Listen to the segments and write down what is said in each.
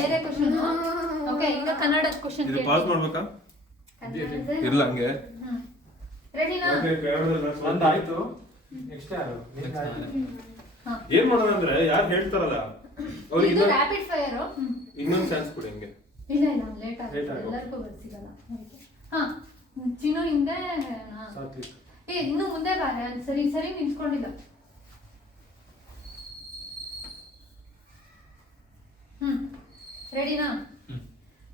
ಬೇರೆ question. Okay, ಈಗ ಕನ್ನಡದ ಕ್ವಶನ್ ಇದು ಕೇಳಿ. ಪಾಸ್ ಮಾಡ್ಬೇಕಾ? ಇಲ್ಲ ಹಂಗೆ. ರೆಡಿನಾ? ಒಂದು ಆಯ್ತು. ನೆಕ್ಸ್ಟ್ ಯಾರು? ಏನ್ ಮಾಡೋಣ ಅಂದ್ರೆ ಯಾರು ಹೇಳ್ತಾರಲ್ಲ ಅವ್ರಿಗೆ ಇದು ರ್ಯಾಪಿಡ್ ಫೈರ್. ಇನ್ನೊಂದು ಚಾನ್ಸ್ ಕೊಡಿ ಹಂಗೆ. ಇಲ್ಲ ಇಲ್ಲ, ಲೇಟ್ ಆಗುತ್ತೆ, ಎಲ್ಲರಿಗೂ ಬರ್ಸಿಗಲ್ಲ. ಹಾ, ಚಿನ್ನು ಹಿಂದೆ. ಸಾತ್ವಿಕ್. ಇನ್ನು ಮುಂದೆ ಬಾರ. ಸರಿ ಸರಿ ನಿಂತ್ಕೊಂಡಿಲ್ಲ. ರೆಡಿನಾ?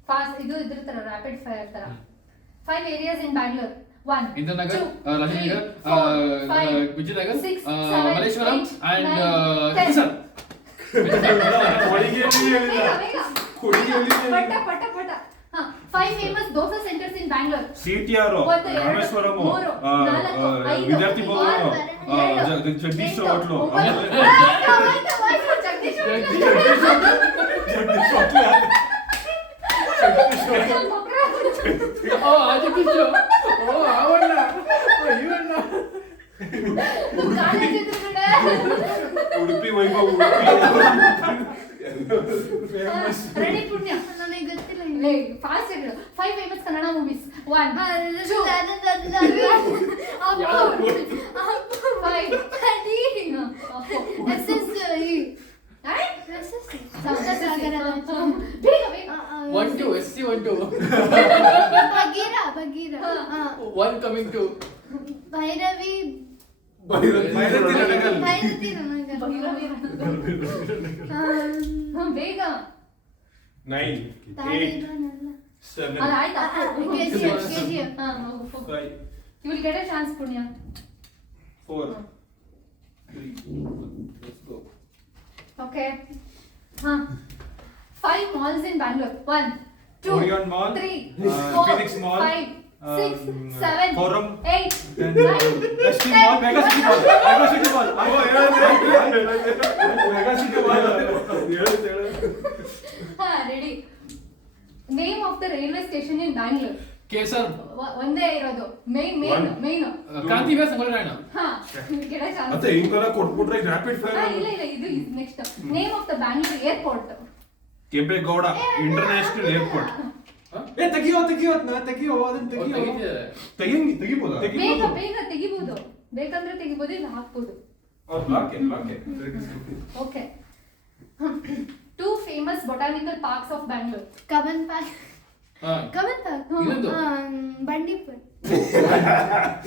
ಫಾಸ್ಟ್. ಇದು ಇದ್ರ ತರ ರ್ಯಾಪಿಡ್ ಫೈರ್ ತರ. 5 areas in Bangalore. 1 Indranagar, 2 Rajanagar, 5 Vijayanagar, 6 7 Malleshwaram 8 and 10. Kisar. ಪಟ ಪಟ ಪಟ. 5 famous dosa centers in Bangalore. CTR, ಒಂದು, ಎರಡು, ರಾಮೇಶ್ವರಂ, ಮೂರು, ನಾಲ್ಕು, ಐದು, ವಿದ್ಯಾರ್ಥಿ ಭವನ, ಆರು, ಜಗದೀಶ್ ಎಂಟು, ಹೋಟ್ಲು. ಒಂಬತ್ತು. Jagadish Oh, Ajikisho. Oh, avana. Oh, ಇವನ್ನ. ಉಡುಪಿ ವೈಭವ್. ರೆಡಿ ಪುಣ್ಯ? ನನಗೆ ಗೊತ್ತಿಲ್ಲ. ಫಾಸ್ಟ್ ಹೇಳು. 5 famous Kannada movies. 1 2 One two, SC 1 2. Bagheera. One coming to. Bhairavi Bhairathi ಬೇಗ. 9 8 7 ಅದಾಯ್ತಾ? KGF. 5 You will get a chance, Punya. 4 3. Let's go. Okay. 5 malls in Bangalore. 1 2 Orion Mall, 3 4 Phoenix Mall, 5 6 7 Forum, 8 then 9 ST Mall, Mega City Mall, Mega City Mall. Mega City Mall. ready. Name of the railway station in Bangalore. Kesar. ಒಂದೇ ಇರೋದು. Main. Kanti Vilas Sangolarayana. get a chance. ಮತ್ತೆ ಇಂಕಲ ಕೊಟ್ಬಿಟ್ರೆ rapid fire. ಇಲ್ಲ ಇದು next. Name of the Bangalore airport. Kempegowda international airport. ತೆಗಿಯೋ ಅದನ್ನ ತೆಗಿಯೋ. ತೆಗಿಬೋದಾ? ಬೇಗ ತೆಗಿಬಹುದು. ಬೇಕಂದ್ರೆ ತೆಗಿಬಹುದು, ಇಲ್ಲ ಹಾಕ್ಬೋದು. ಲಾಕೆ. Okay. 2 famous botanical parks of Bangalore. Kaban Park. ಇನ್ನೊಂದು. Bandipur.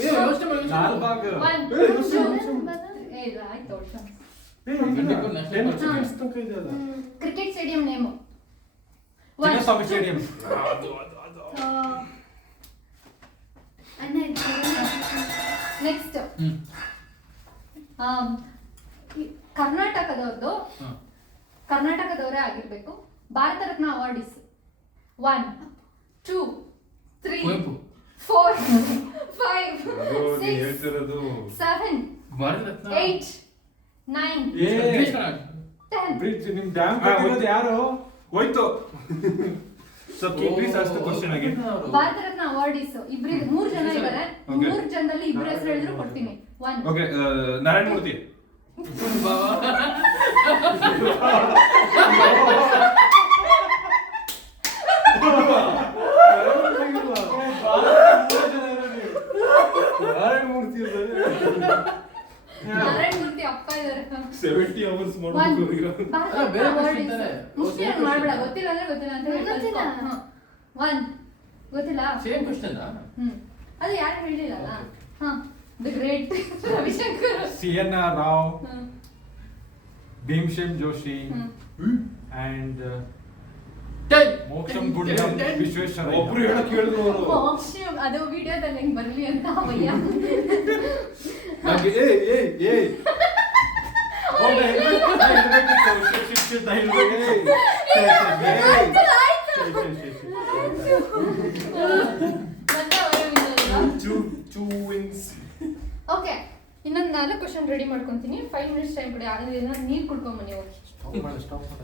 ಯೋಚನೆ ಮಾಡಿ. ಲಾಲ್ಬಾಗ್. 1 2 ಇಲ್ಲ ಆಯ್ತು. Cricket stadium name. Chinnaswamy stadium. Next. ಕರ್ನಾಟಕದವರೇ ಆಗಿರ್ಬೇಕು. ಭಾರತ ರತ್ನ ಅವಾರ್ಡ್ಸ್. 1 2 3 ಕುವೆಂಪು. 4 5 6 ಹೇಳ್ತಿರೋದು 7 ಭಾರತ ರತ್ನ. 8 9 ಜಗದೀಶ್ ಕಣಕ್. 10. ಬ್ರಿಡ್ಜ್ ನಿಮ್ ಡ್ಯಾಮ್ ಕಟ್ಟಿರೋದು ಯಾರು? ಹೋಯ್ತು. So please ask the question again. Bharat Ratna awards ಇಬ್ರು 3 ಜನ ಇದ್ದಾರೆ. Okay. 3 ಜನದಲ್ಲಿ ಇಬ್ರು ಹೆಸರು ಹೇಳಿದ್ರು ಕೊಡ್ತೀನಿ. 1 Okay, ನಾರಾಯಣ ಮೂರ್ತಿ. ನಾರಾಯಣ ಮೂರ್ತಿ ನಾರಾಯಣ ಮೂರ್ತಿ ಅಪ್ಪ ಇದ್ದಾರೆ. 70 hours ಮಾಡ್ಬೇಕು ಈಗ. ಭಾರತ ಅಲ್ಲ, ಬೇರೆ ರತ್ನ question awards. ತಾನೆ. ಮುಷ್ಟಿ ಹಂಗ್ ಮಾಡ್ಬೇಡ. ಗೊತ್ತಿಲ್ಲ ಅಂದ್ರೆ ಗೊತ್ತಿಲ್ಲ ಅಂತ ಹೇಳಿ ಗೊತ್ತಿಲ್ಲ. ಕಳ್ಸ್ಕೊ. 1 ಗೊತ್ತಿಲ್ಲ. ಸೇಮ್ ಕ್ವೆಶ್ಚನ್ ಅದು ಯಾರು ಹೇಳಿಲ್ಲಲ್ಲ. The great Ravishankar. CN Rao, Bhimsen Joshi and 10 Mokshagundam Visvesvaraya. ಒಬ್ರು ಹೇಳಕ್ ಹೇಳಿದ್ರು ಅವರು. ಮೋಕ್ಷಂ ಅದು ವಿಡಿಯೋದಲ್ಲಿ ಹೆಂಗ್ ಬರ್ಲಿ ಅಂತ ಅವಯ್ಯ. ನನಗೆ ಏಯ್ ಹೋಗ್ಲಿ, ಶಿಕ್ಷಿತ ಇರ್ಬೇಕು. Two wins. ಓಕೆ, ಇನ್ನೊಂದು 4 ಕ್ವಶನ್ ರೆಡಿ ಮಾಡ್ಕೊಂತೀನಿ. 5 minutes ಟೈಮ್ ಕೊಡಿ. ಅದರಿಂದ ನೀರು ಕುಡ್ಕೊಂಬನ್ನಿ ಹೋಗಿ. ಸ್ಟಾಪ್ ಮಾಡು.